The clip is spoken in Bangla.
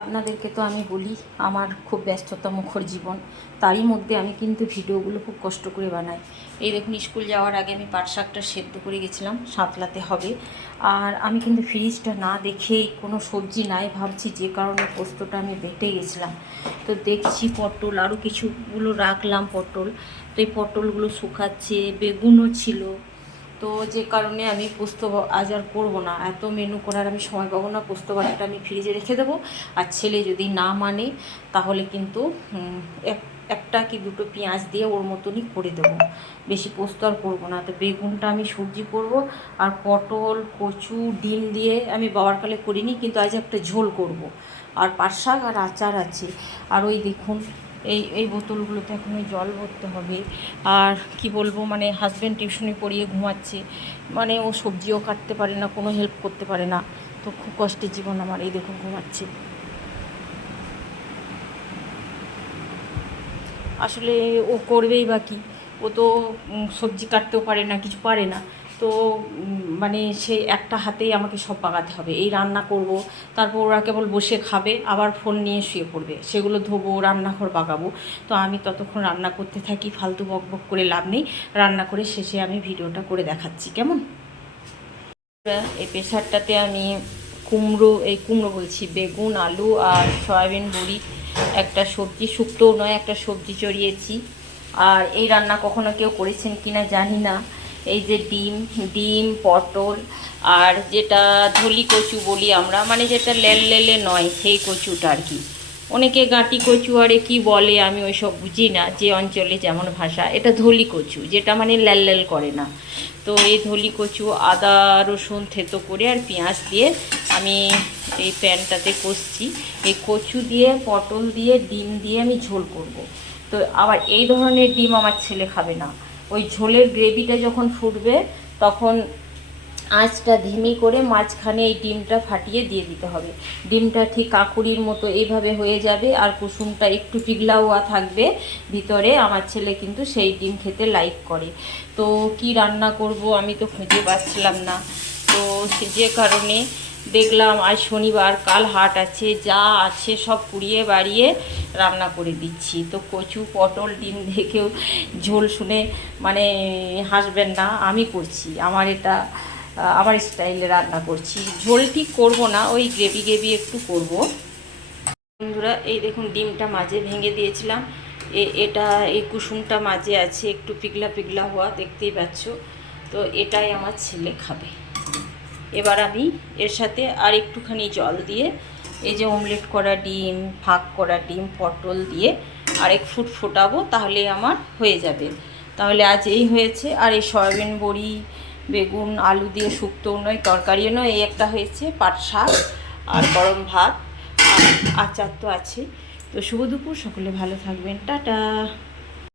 আপনাদেরকে তো আমি বলি, আমার খুব ব্যস্ততা মুখর জীবন। তারই মধ্যে আমি কিন্তু ভিডিওগুলো খুব কষ্ট করে বানাই। এই দেখুন, স্কুল যাওয়ার আগে আমি পাট শাকটা সেদ্ধ করে গেছিলাম, সাঁতলাতে হবে। আর আমি কিন্তু ফ্রিজটা না দেখেই কোনো সবজি নাই ভাবছি, যে কারণে পোস্তটা আমি বেটে গেছিলাম। তো দেখছি পটল, আরও কিছুগুলো রাখলাম পটল। তো এই পটলগুলো শুকাচ্ছে, বেগুনও ছিল। তো যে কারণে আমি পোস্ত আজ আর করব না। এত মেনু করার আমি সময় পাবো না, পোস্ত বাটাটা আমি ফ্রিজে রেখে দেবো। আর ছেলে যদি না মানে তাহলে কিন্তু এক, একটা কি দুটো পেঁয়াজ দিয়ে ওর মতনই করে দেবো। বেশি পোস্ত আর করব না। তো বেগুনটা আমি সবজি করব, আর পটল, কচু, ডিম দিয়ে আমি বাবার কালে করিনি, কিন্তু আজ একটা ঝোল করব। আর পাট শাক আর আচার আছে। আর ওই দেখুন এই এই বোতলগুলোতে এখন জল ভরতে হবে। আর কি বলব মানে হাজব্যান্ড টিউশনি পড়িয়ে ঘুমাচ্ছে। মানে ও সবজিও কাটতে পারে না, কোনো হেল্প করতে পারে না। তো খুব কষ্টের জীবন আমার এই দেখুন ঘুমাচ্ছে। আসলে ও করবেই বা কি? ও তো সবজি কাটতেও পারে না, কিছু পারে না। তো মানে সে একটা হাতেই আমাকে সব পাকাতে হবে। এই রান্না করব, তারপর ওরা কেবল বসে খাবে, আবার ফোন নিয়ে শুয়ে পড়বে। সেগুলো ধোবো, রান্নাঘর পাকাবো তো আমি ততক্ষণ রান্না করতে থাকি, ফালতু বক বক করে লাভ নেই। রান্না করে শেষে আমি ভিডিওটা করে দেখাচ্ছি, কেমন? এই প্রেশারটাতে আমি কুমড়ো, এই কুমড়ো বলছি, বেগুন, আলু আর সয়াবিন বড়ি, একটা সবজি, শুক্তোও নয়, একটা সবজি চড়িয়েছি। আর এই রান্না কখনো কেউ করেছেন কিনা জানি না। এই যে ডিম ডিম, পটল, আর যেটা ধলি কচু বলি আমরা মানে যেটা লেল লেলে নয়, সেই কচুটা আর কি। অনেকে গাঁটি কচু আরে কি বলে আমি ওইসব বুঝি না, যে অঞ্চলে যেমন ভাষা, এটা ধলি কচু, যেটা মানে ল্যাল ল্যাল করে না। তো এই ধলি কচু, আদা, রসুন থেতো করে আর পেঁয়াজ দিয়ে আমি এই প্যানটাতে কষছি। এই কচু দিয়ে, পটল দিয়ে, ডিম দিয়ে আমি ঝোল করব। তো আবার এই ধরনের ডিম আমার ছেলে খাবে না। ওই ঝোলের গ্রেভিটা যখন ফুটবে, তখন আঁচটা ধিমি করে মাঝখানে এই ডিমটা ফাটিয়ে দিয়ে দিতে হবে। ডিমটা ঠিক কাকুরির মতো এইভাবে হয়ে যাবে আর কুসুমটা একটু পিগলাওয়া থাকবে ভিতরে, আমার ছেলে কিন্তু সেই ডিম খেতে লাইক করে। তো কি রান্না করব আমি তো খুঁজে পাচ্ছিলাম না। তো যে কারণে দেখলাম আজ শনিবার, কাল হাট আছে, যা আছে সব পুড়িয়ে বাড়িয়ে রান্না করে দিচ্ছি। তো কচু, পটল, ডিম দেখেও ঝোল শুনে মানে হাসবেন না, আমি করছি। আমার এটা, আমার স্টাইলে রান্না করছি। ঝোল ঠিক করব না, ওই গ্রেভি গ্রেভি একটু করব। বন্ধুরা, এই দেখুন ডিমটা মাঝে ভেঙে দিয়েছিলাম। এ, এটা, এই কুসুমটা মাঝে আছে, একটু পিগলা পিগলা হওয়া, দেখতেই পাচ্ছ। তো এটাই আমার ছেলে খাবে। এবার আমি এর সাথে আর একটুখানি জল দিয়ে এই যে অমলেট করা ডিম ফাঁক করা ডিম, পটল দিয়ে আরেক ফুট ফোটাবো, তাহলে আমার হয়ে যাবে। তাহলে আজ এই হয়েছে। আর এই সয়াবিন, বড়ি, বেগুন, আলু দিয়ে শুক্তো নয়, তরকারিও নয়, এই একটা হয়েছে, পাট শাক আর গরম ভাত আর আচার তো আছে তো শুভ দুপুর, সকলে ভালো থাকবেন। টাটা।